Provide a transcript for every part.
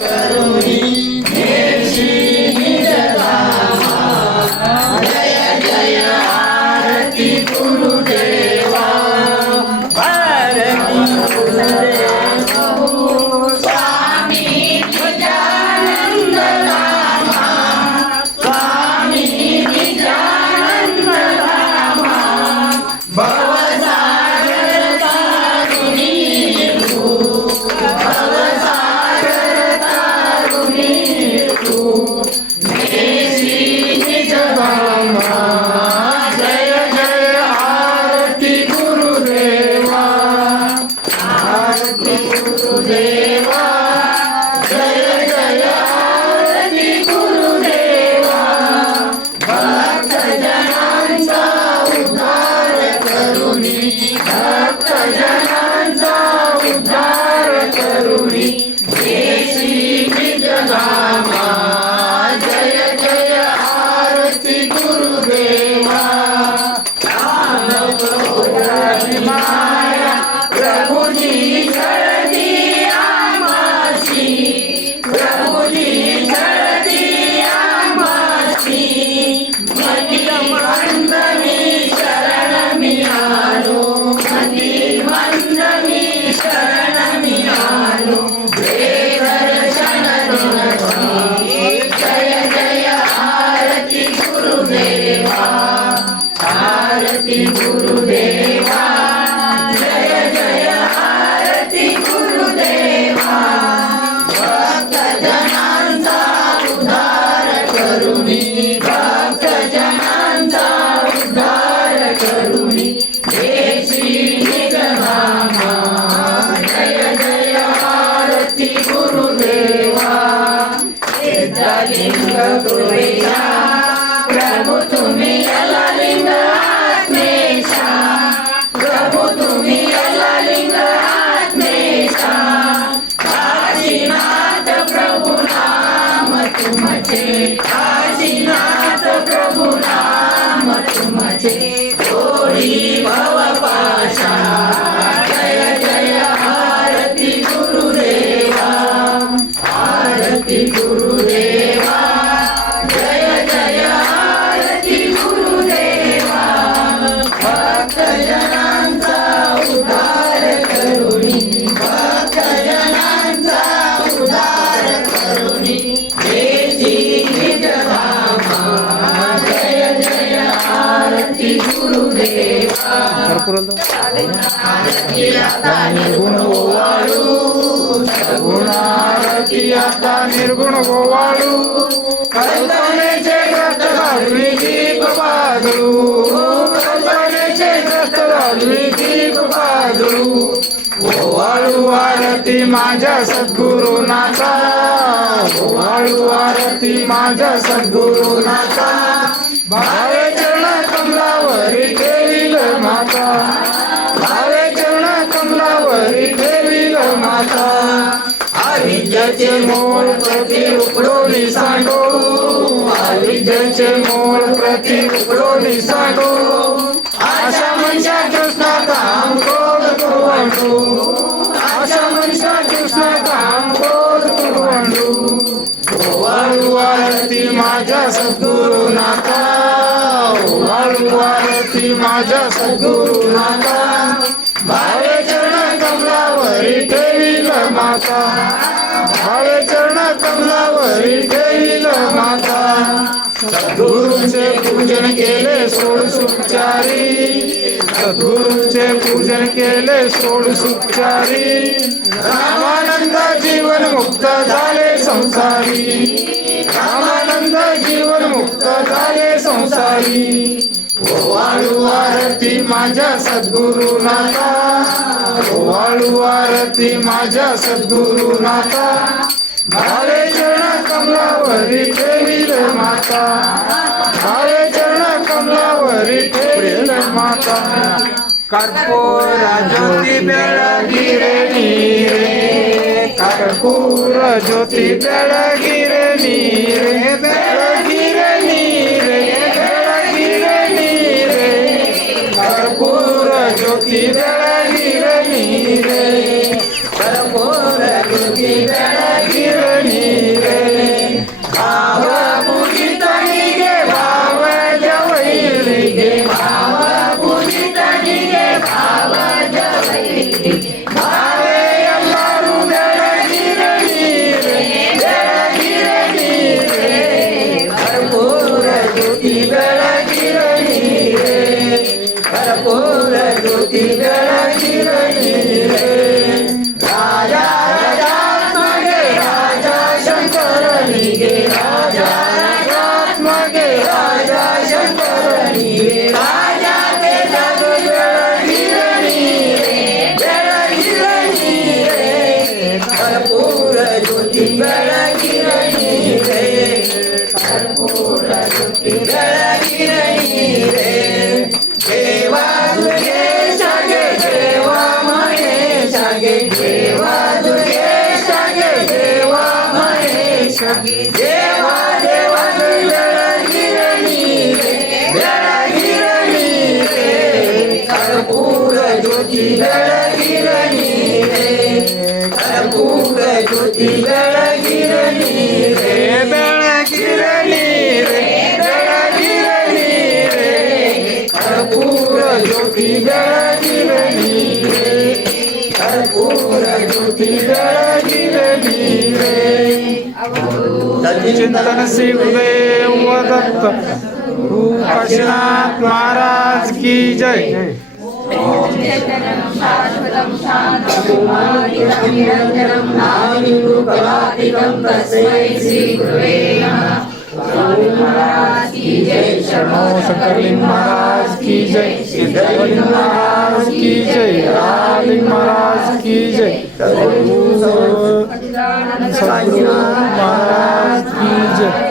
करुणी नेशी निजधामा जय जय आरती गुरुदेवा भारती गुरुदेवा स्वामी निजानंद रामा स्वामी निजानंद रामा भवसागर तारुणी तू भवसागर तारुणी तू नेसी निजधामा जय जय आरती गुरुदेवा आरती गुरुदेवा जय जय आरती गुरुदेवा भक्त जनांचा उद्धार करुणी भक्त जनांचा उद्धार करुणी देशी निजधामा जय जय आरती गुरुदेवा माया प्रभुजी झळती आमाची प्रभुजी झळती आमाची मनी मंद मी शरण मी आलो मनी मंद मी शरण मी आलो दर्शन जय जय आरती गुरुदेवा आरती गुरुदेवा जय जय आरती गुरुदेवा भक्त जनांचा उद्धार करुणी भक्त जनांचा उद्धार करुणी देशी निजधामा जय जय आरती गुरुदेवा लिंग तुळेशा प्रभु तुम्ही लिंग आत्मेशा प्रभु तुम्ही लिंग आत्मेशा काशीनाथ प्रभु नाम तुमचे काशीनाथ प्रभु नाम तुमचे थोडी भवपाशा जय जय आरती गुरुदेवा आरती गुरुदेवा जय जय आरती गुरुदेवा भक्त जनांचा उद्धार करुणी भक्त जनांचा उद्धार करुणी देशी निजधामा जय जय आरती गुरुदेवा आरती आता निर्गुण ओवाळू सगुण आरती आता निर्गुण ओवाळू कल्पनेचे ग्रस्त घालवी दीप बाजू कल्पनेचे ग्रस्त घालवी दीप बाजू ओवाळू आरती माझ्या सद्गुरुनाथा ओवाळू आरती माझ्या सद्गुरुनाथा भावे चरण कमलावरी ठेवील माता भावे चरण कमलावरी ठेवील माता अविद्याचे मोल प्रति उकडोली सांडो अविद्याचे मोल प्रति उकडोली सांडो आशा मनशा कृष्णा काम क्रोध कुरवंडू आशा मनशा कृष्णा काम क्रोध कुरवंडू ओवाळू आरती माझ्या सद्गुरुनाथा ओवाळू आरती माझ्या सद्गुरुनाथा भावे चरण कमलावरी ठेवील माता भावे चरण कमलावरी ठेवील माता सद्गुरूंचे पूजन केले सोड सुखचारी सद्गुरूंचे पूजन केले सोड सुखचारी रामानंद जीवन मुक्त झाले संसारी रामानंद जीवन मुक्त झाले संसारी ओवाळू आरती माझ्या सद्गुरुनाथा ओवाळू आरती माझ्या सद्गुरुनाथा भावे चरण कमलावरी ठेवील माता भावे चरण कमलावरी ठेवील माता कर्पूर ज्योती बेळगिरे नीरे कर्पूर ज्योती बेळगिरे नीरे बेळगिरे नीरे बेळगिरे नीरे कर्पूर ज्योती बेळगिरे नीरे कर्पूर ज्योती बेळगिरे गे राजा राजात्मके राजा शंकरनी राजा ते जग बेळगिरणी रे कर्पूर ज्योती बेळगिरणी रे कर्पूर ज्योती बेळगिरणी रे देवा दुर्गेश गे देवा महेश गे देवा दुर्गेश गे देवा महेश गे देवा देवा बेळगिरणी रे कर्पूर ज्योती बेळगिरणी रे कर्पूर ज्योती बेळगिरणी रे बेळगिरणी रे बेळगिरणी रे कर्पूर ज्योती बेळगिरणी रे कर्पूर ज्योती बेळगिरणी रे चिंतन श्री गुरुदेव दत्त रूप काशीनाथ महाराज की जय शाश्वतं शान्तकुमारं निरञ्जनं नाविमुखलातिकं तस्मै श्रीगुरुवे नमः महाराज की जय शरणो शंकरलिंग महाराज की जय सिद्धलिंग महाराज की जय रामलिंग महाराज की जय सद्गुरु महाराज की जय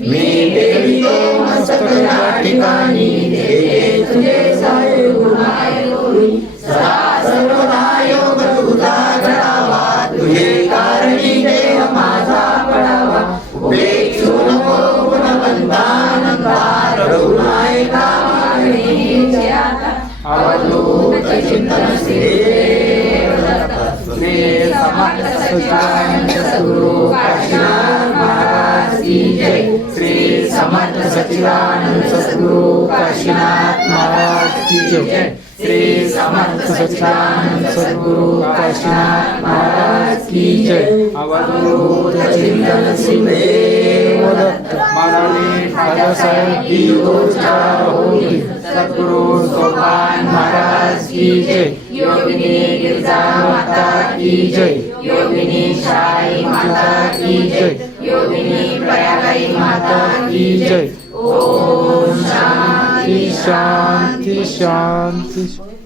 मी देवी तो मस्तक या ठिकाणी देते तुझे साय गुरुई सदा सर्वदा योग तुझा घडावा तुझे कारणी देह माझा पडावा उपेक्षू नको गुणवंतानंदा रघुनायका मागणीचे आता अवधूत चिंतन श्री समर्थ सच्चिदानंद सद्गुरु काशीनाथ महाराज की जय श्री समर्थ सच्चिदानंद सद्गुरु काशीनाथ महाराज की जय श्री समर्थ सच्चिदानंद सद्गुरु काशीनाथ महाराज की जय अवधूत चिंतन श्रीदेव दत्त मराठी दादासाहेब की गोचार होती सद्गुरु सोपान महाराज की जय योगिनी गिरिजा माता की जय योगिनी साई माता की जय योगिनी प्रयागई माता की जय ओम शांति शांति शांति शांति